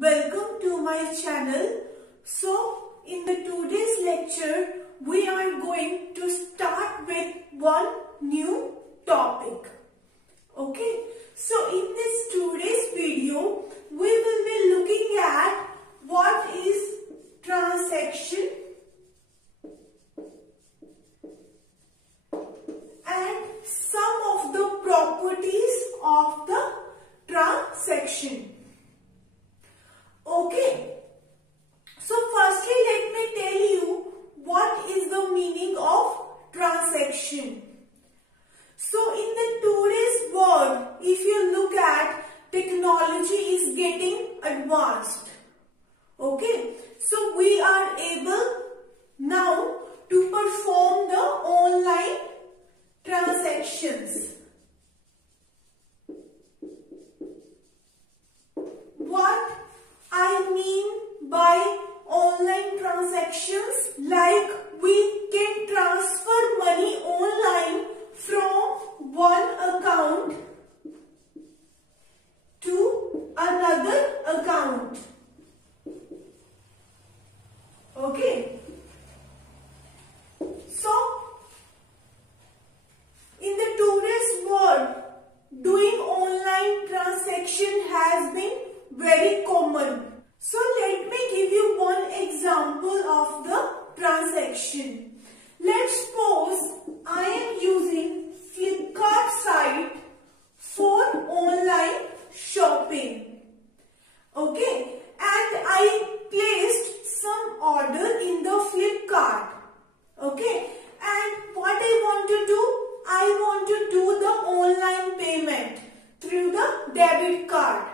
welcome to my channel. So in the today's lecture we are going to start with one new topic. Okay, so in this today's video we will be looking at what is transaction and some of the properties of the transaction. Okay, so firstly let me tell you what is the meaning of transaction. So in the today's world, if you look at, technology is getting advanced. Okay, so we are able now to perform the online transactions. What I mean by online transactions, like we can transfer money online from one account to another account. Okay. So, in the today's world, doing online transaction has been very common. So let me give you one example of the transaction. Let's suppose I am using Flipkart site for online shopping. Okay, and I placed some order in the Flipkart. Okay, and what I want to do? I want to do the online payment through the debit card.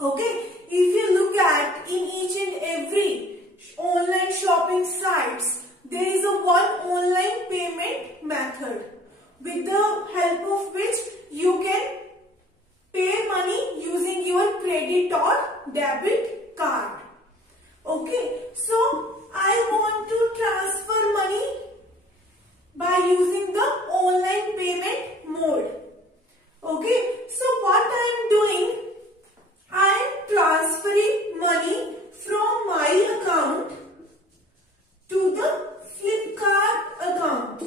Okay, if you look at in each and every online shopping sites, there is a one online payment method with the help of which you can pay money using your credit or debit card. Okay, so I want to transfer money by using the online payment mode. Okay, so what I am doing, I am transferring money from my account to the Flipkart account.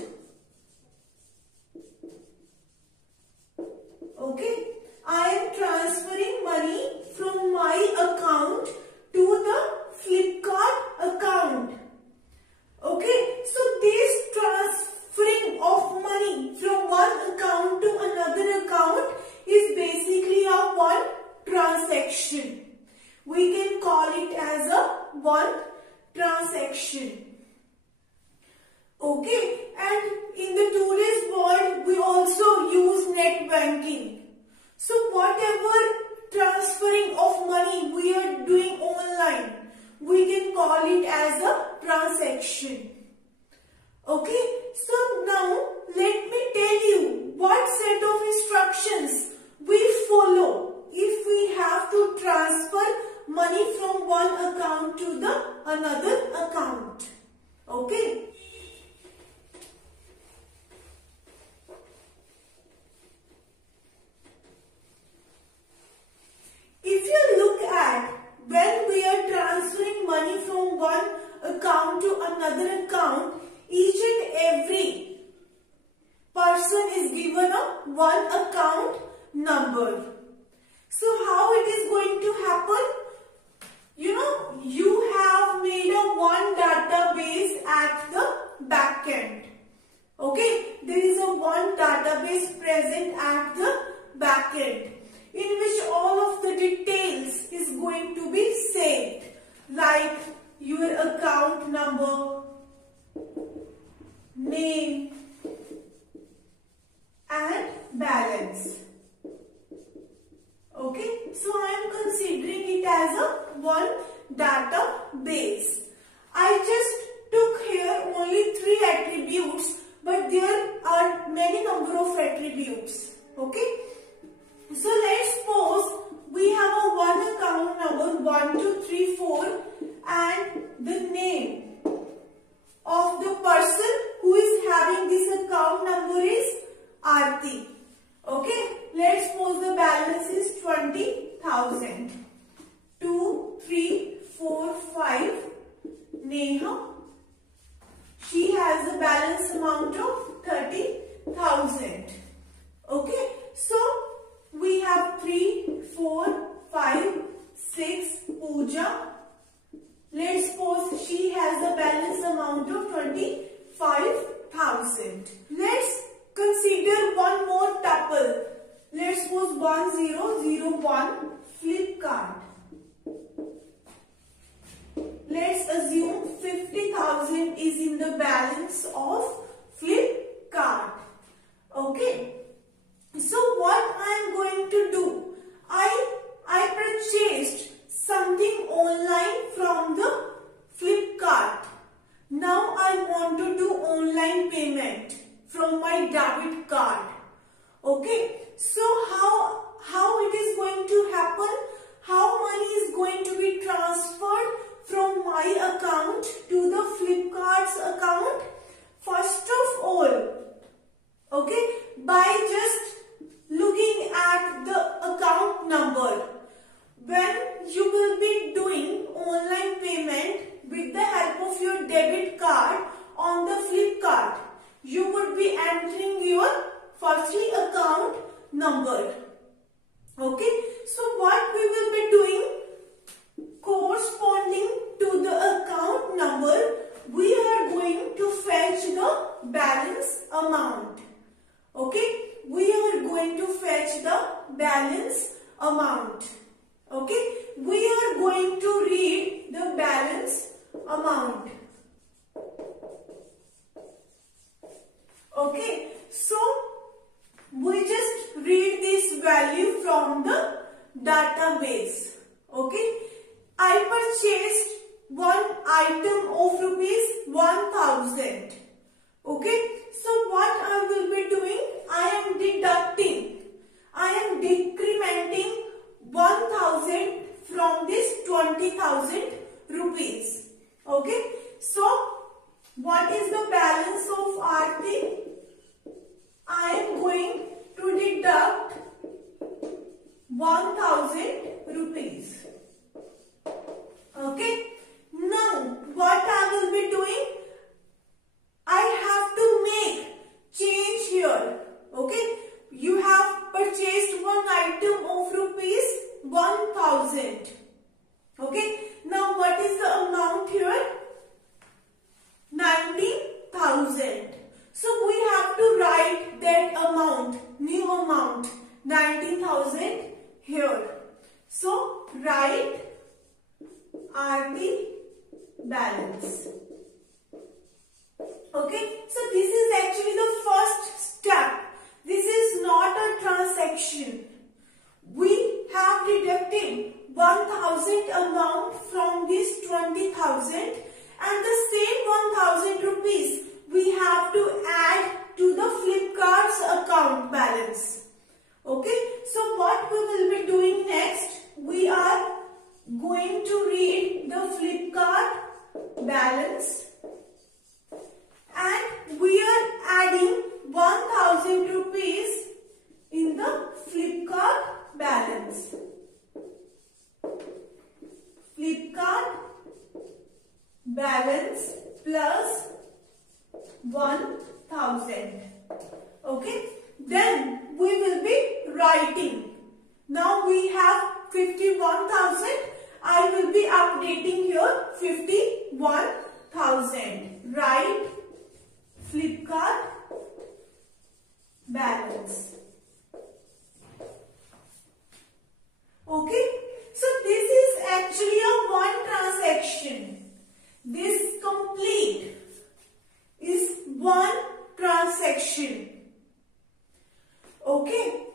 Okay, I am transferring money from my account to the Flipkart account. Okay, so this transferring of money from one account to another account is basically a one transaction. We can call it as a one transaction. Okay, and in the today's world we also use net banking. So whatever transferring of money we are doing online, we can call it as a transaction. Okay, so now let me tell you what set of instructions we follow if we have to transfer money from one account to the another account. Okay. If you look at when we are transferring money from one account to another account, each and every person is given a one account number. So how it is going to happen? You know, you have made a one database at the back end. Okay, there is a one database present at the back end in which all of the details is going to be saved, like your account number, name and balance. Okay, so I am considering it as a one database. I just took here only 3 attributes, but there are many number of attributes. Okay, so let's suppose we have a one account number 1, 2, 3, 4 and the name of the person who is having this account number is Aarti. Okay, let's suppose the balance is 20,000. 2 Neha. She has a balance amount of 30,000. Okay. So we have 3, 4, 5, 6. Pooja. Let's suppose she has a balance amount of 25,000. Let's consider one more tuple. Let's suppose 1001 Flipkart. Let's assume 50,000 is in the balance of Flipkart. Okay. So what I am going to do? I purchased something online from the Flipkart. Now I want to do online payment from my debit card. Okay. So how it is going to happen? How money is going to be transferred from my account to the Flipkart's account? First of all, okay, by just looking at the account number. When you will be doing online payment with the help of your debit card on the Flipkart, you would be entering your firstly account number. Okay, so what we will be doing, corresponding to the account number, we are going to fetch the balance amount. Okay, we are going to fetch the balance amount. Okay, we are going to read the balance amount. Okay, so we just read this value from the database. Okay, I purchased one item of ₹1,000. Okay, so what I will be doing, I am decrementing 1,000 from this 20,000 rupees. Okay, so what is the balance of Aarti? I am going to deduct 1,000 rupees. Okay, now what I will be doing, I have to make change here. Okay, you have purchased one item of ₹1,000. Okay, now what is the amount here? 19,000. So we have to write that amount, new amount, 19,000 here. So write RD balance. Okay, so this is actually the first step. This is not a transaction. We have deducted 1,000 amount from this 20,000 and the same 1,000 rupees we have to add to the Flipkart's account balance. Okay, so what we will be doing next, we are going to read the Flipkart balance and we are adding 1,000 rupees in the Flipkart balance. Flipkart balance plus 1,000. Okay, then we will be writing. Now we have 51,000. I will be updating here 51,000. Write Flipkart balance. Okay, so this is actually a one transaction. This complete is one transaction. Okay,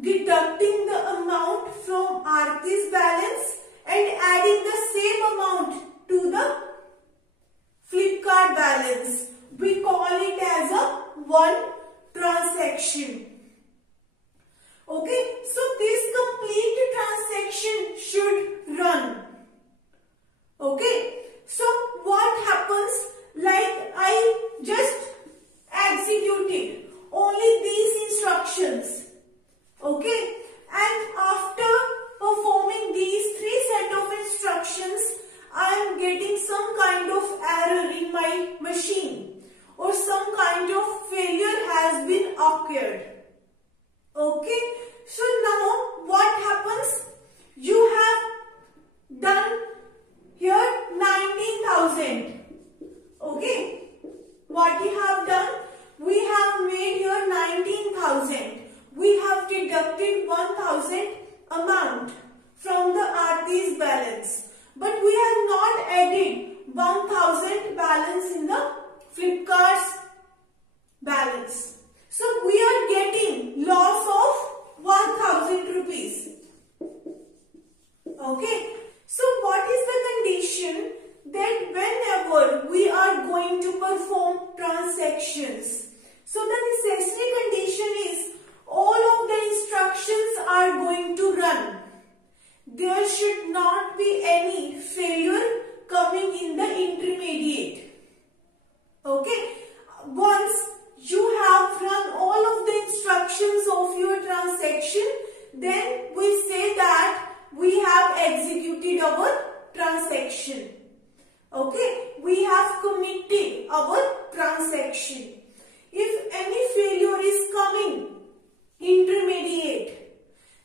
deducting the amount from Aarti's balance and adding the same amount to the Flipkart balance. We call it as a one transaction. Okay. So what is the condition? That whenever we are going to perform transactions, so the necessary condition is all of the instructions are going to run. There should not be any failure coming in the intermediate. Okay. Once you have run all of the instructions of your transaction, then we say that we have executed our transaction. Okay, we have committed our transaction. If any failure is coming intermediate,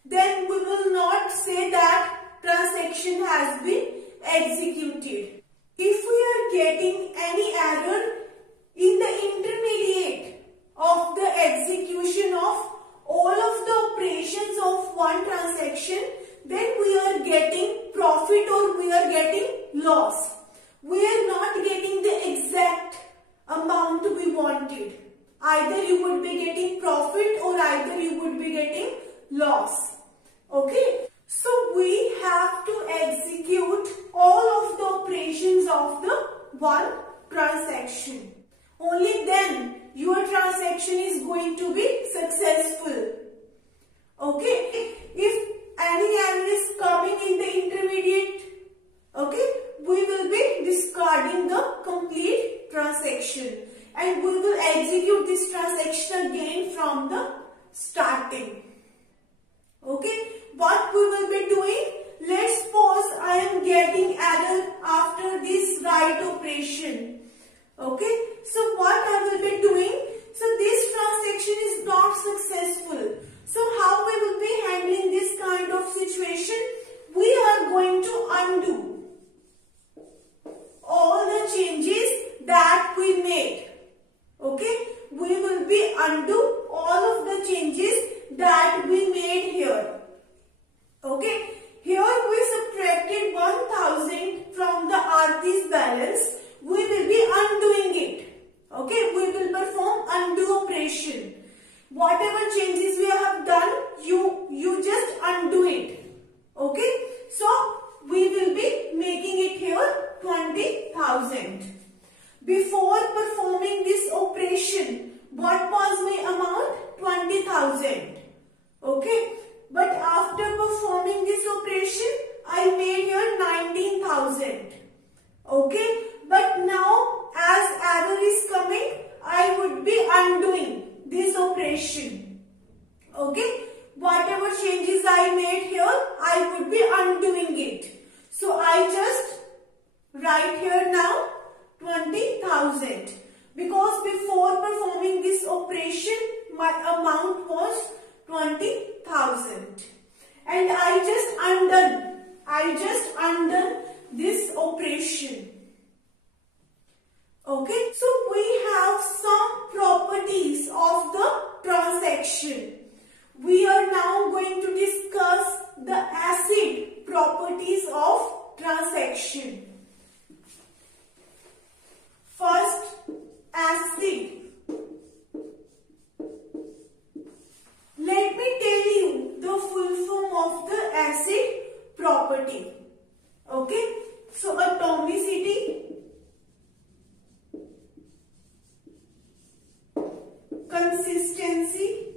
then we will not say that transaction has been executed. If we are getting any error in the intermediate of the execution of all of the operations of one transaction, then we are getting profit or we are getting loss. We are not getting the exact amount we wanted. Either you would be getting profit or either you would be getting loss. Okay. So we have to execute all of the operations of the one transaction. Only then your transaction is going to be successful. Okay. If any error is coming in the intermediate, okay, we will be discarding the complete transaction and we will execute this transaction again from the starting. Okay, what we will be doing? Let's suppose I am getting error after this write operation. Okay, so what I will be doing? So this transaction is not successful. So how we will be handling this kind of situation? We are going to undo all the changes that we made. Okay, we will be undo all of the changes that we made here. Okay, here we subtracted 1000 from the Aarti's balance. We will be undoing it. Okay, we will perform undo operation. Whatever changes we have done, you just undo it. Okay, so we will be making it here 20,000. Before performing this operation, what was my amount? 20,000. Okay, but after performing this operation, I made here 19,000. Okay, but now as error is coming, I would be undoing this operation. Okay, whatever changes I made here, I would be undoing it. So I just write here now 20,000 because before performing this operation, my amount was 20,000 and I just undone this operation. Okay, so we have some properties of the transaction. We are now going to discuss the acid properties of transaction. First, acid. Let me tell you the full form of the acid property. Okay, so atomicity, consistency,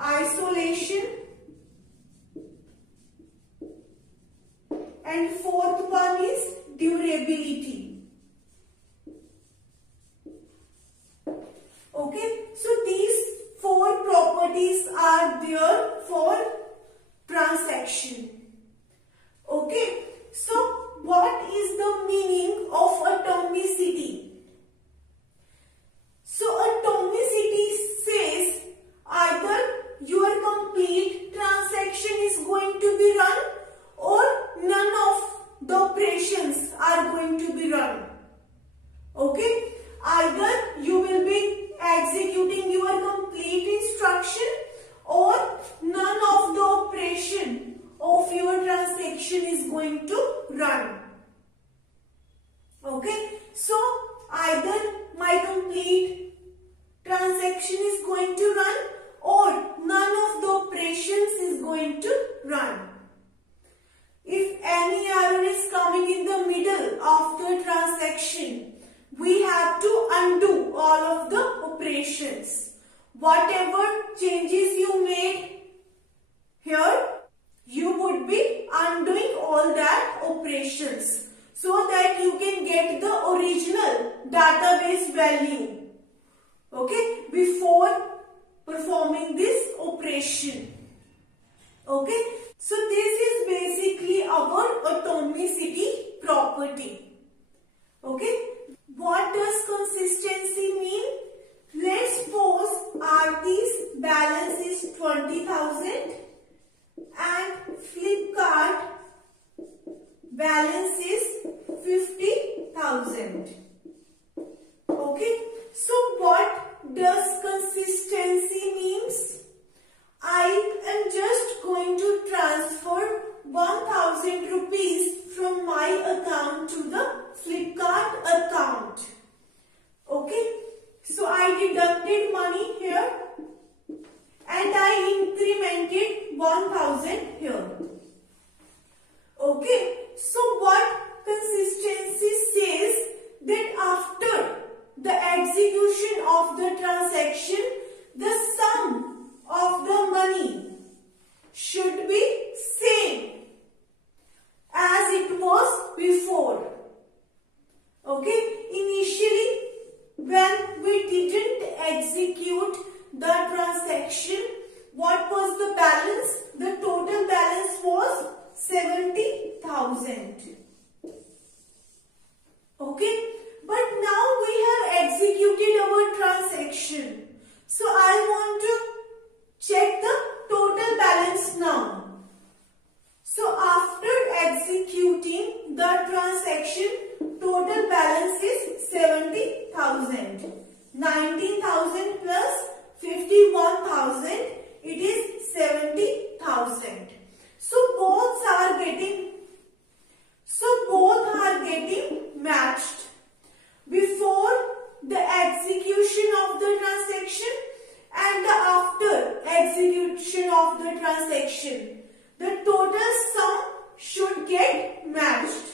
isolation, and fourth one is durability. Okay, so these four properties are there for transaction. Okay, so what is the meaning of atomicity? So atomicity says either your complete transaction is going to be run or none of the operations are going to be run. whatever changes you made here, you would be undoing all that operations so that you can get the original database value, okay, before performing this operation. Okay, so this is basically our atomicity property. Okay, what does consistency mean? Let's suppose RT's balance is 20,000 and Flipkart balance is 50,000. Okay, so what does consistency means? I am just going to transfer 1,000 rupees from my account to the Flipkart account. Okay, so I deducted money here and I incremented 1,000 here. Okay, so what consistency says that after the execution of the transaction, the sum of the money should be same as it was before. Okay, initially when we didn't execute the transaction, what was the balance? The total balance was 70,000. Okay, but now we have executed our transaction. So I want to check the total balance now. So after executing the transaction, total balance is 70,000. 19,000 plus 51,000, it is 70,000. So both are getting matched. Before the execution of the transaction and the after execution of the transaction, the total sum should get matched.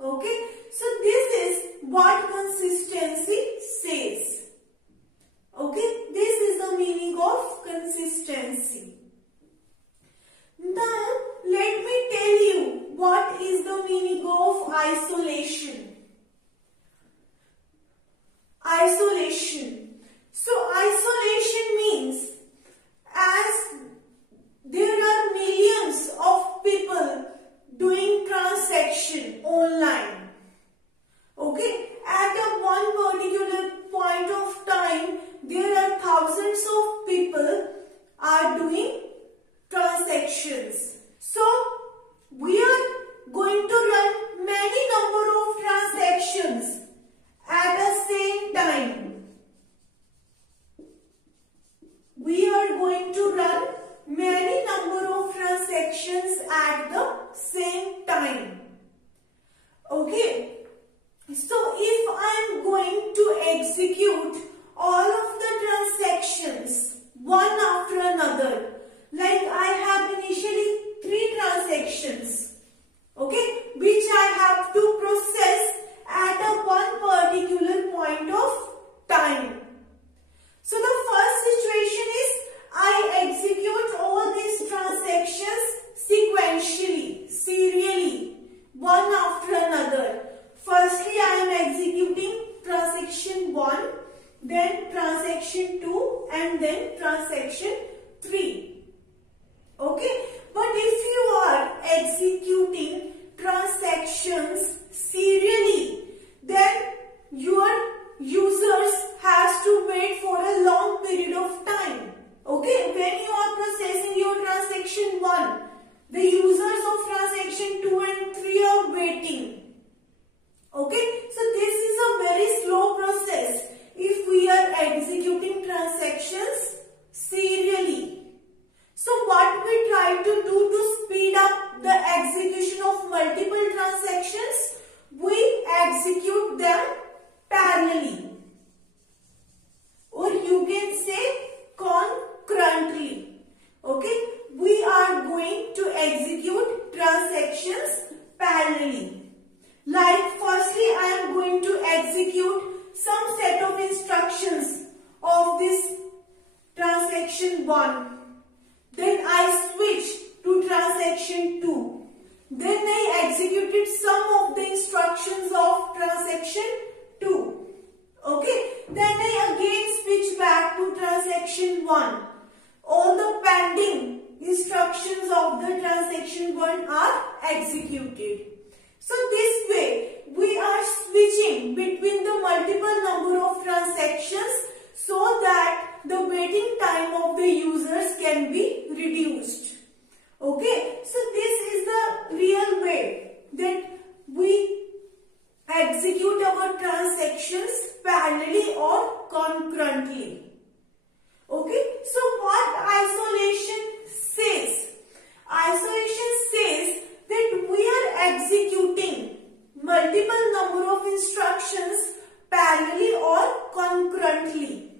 Okay, so this is what consistency says. Okay, this is the meaning of consistency. Now let me tell you what is the meaning of isolation. Isolation. So isolation means as there are millions of people doing transaction online. Okay, at a one particular point of time, there are thousands of people are doing transactions. So we are going to run many number of transactions at the same time. We are going to run many number of transactions at the same time. Okay, so if I am going to execute all of the transactions one after another, like I have initially 3 transactions, okay, which I have to process at a one particular point of time. So the first situation is I execute all these transactions sequentially, serially, one after another. Firstly, I am executing transaction 1, then transaction 2 and then transaction 3. Okay, but if you are executing transactions serially, then your users has to wait for a long period of time. Okay, when you are processing your transaction 1, the users of transaction 2 and 3 are waiting. Okay, so this is a very slow process if we are executing transactions serially. So what we try to do to speed up the execution of multiple transactions, we execute them parallelly. Or you can say transaction 1. Then I switched to transaction 2. Then I executed some of the instructions of transaction 2. Okay. Then I again switch back to transaction 1. All the pending instructions of the transaction 1 are executed. So this way we are switching between the multiple number of transactions so that the waiting time of the users can be reduced. Okay, so this is the real way that we execute our transactions parallelly or concurrently. Okay, so what isolation says? Isolation says that we are executing multiple number of instructions parallelly or concurrently.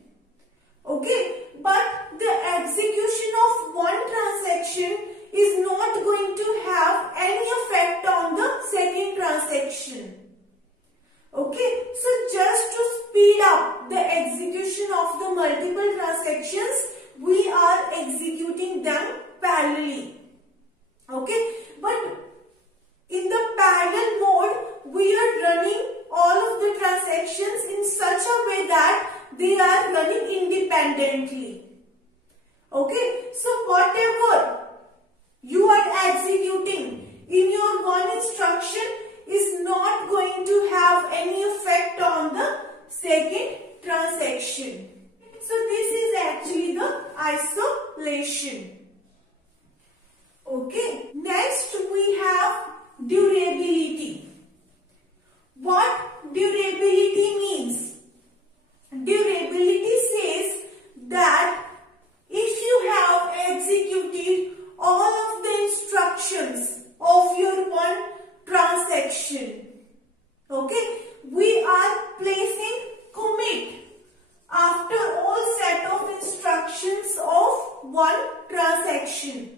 Okay, but the execution of one transaction is not going to have any effect on the second transaction. Okay, so just to speed up the execution of the multiple transactions, we are executing them parallelly. Okay, but in the parallel mode, we are running all of the transactions in such a way that they are running independently. Okay, so whatever you are executing in your one instruction is not going to have any effect on the second transaction. So this is actually the isolation. Okay, next we have durability. What durability means? Durability says that if you have executed all of the instructions of your one transaction, okay, we are placing commit after all set of instructions of one transaction.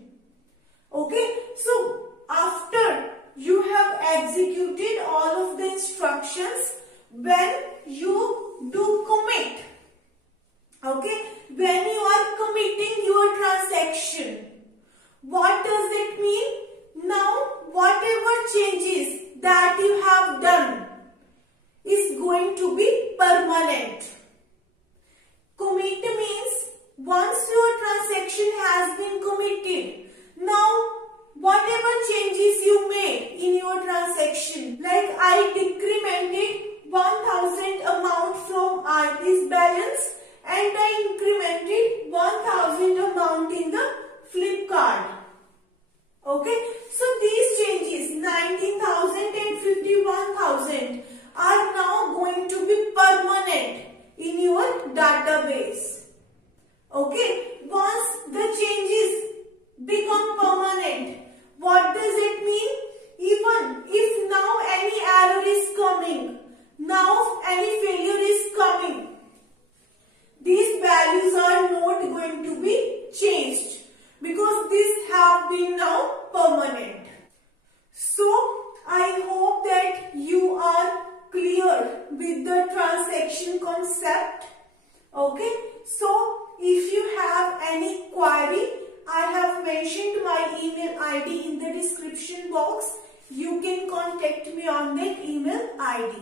Okay, so after you have executed all of the instructions, when you do commit, okay, when you are committing your transaction, what does it mean? Now whatever changes that you have done is going to be permanent. Commit means once your transaction has been committed, now whatever changes you made in your transaction, like I decremented 1000 amount from RT's balance and I incremented 1000 amount in the Flipkart. Okay, so these changes 19,000 and 51,000 are now going to be permanent in your database. Okay, once the changes become permanent, what does it mean? Even if now any error is coming, now any failure is coming, these values are not going to be changed because these have been now permanent. So I hope that you are clear with the transaction concept. Okay, so if you have any query, I have mentioned my email ID in the description box. You can contact me on that email ID.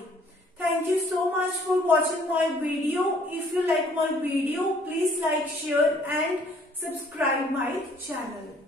Thank you so much for watching my video. If you like my video, please like, share and subscribe my channel.